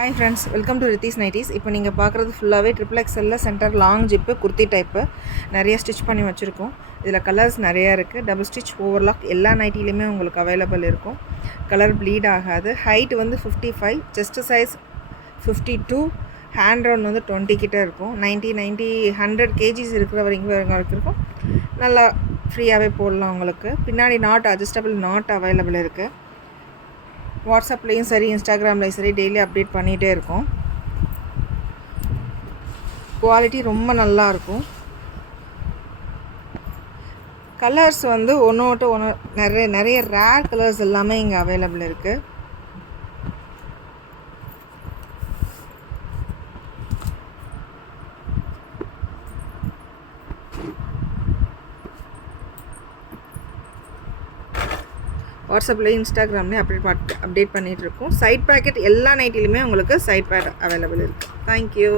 Hi friends, welcome to Rithees nighties. இப்போ நீங்கள் பார்க்குறது ஃபுல்லாகவே ட்ரிபிள் எக்ஸ்எல்ல centre long zip kurti type நிறைய ஸ்டிச் பண்ணி வச்சுருக்கோம். இதில் கலர்ஸ் நிறையா இருக்குது. டபுள் ஸ்டிச் ஓவர்லாக் எல்லா நைட்டிலையுமே உங்களுக்கு அவைலபிள் இருக்கும். கலர் ப்ளீட் ஆகாது. ஹைட் வந்து 55, செஸ்ட் சைஸ் 52, ஹேண்ட் ரவுண்ட் வந்து 20 கிட்டே இருக்கும். 100 கேஜிஸ் இருக்கிற வரைக்கும் இருக்கும். நல்லா ஃப்ரீயாகவே போடலாம். உங்களுக்கு பின்னாடி நாட் அட்ஜஸ்டபிள் நாட் அவைலபிள் இருக்குது. வாட்ஸ்அப்லேயும் சரி, இன்ஸ்டாகிராம்லேயும் சரி டெய்லி அப்டேட் பண்ணிகிட்டே இருக்கோம். குவாலிட்டி ரொம்ப நல்லாயிருக்கும். கலர்ஸ் வந்து ஒன்று நிறைய ரேர் கலர்ஸ் எல்லாமே இங்கே அவைலபிள் இருக்குது. வாட்ஸ்அப்லேயும் இன்ஸ்டாகிராம்லேயும் அப்டேட் பண்ணிகிட்ருக்கோம். சைட் பேக்கெட் எல்லா நைட்டிலுமே உங்களுக்கு சைட் பேக் அவைலபிள் இருக்குது. தேங்க்யூ.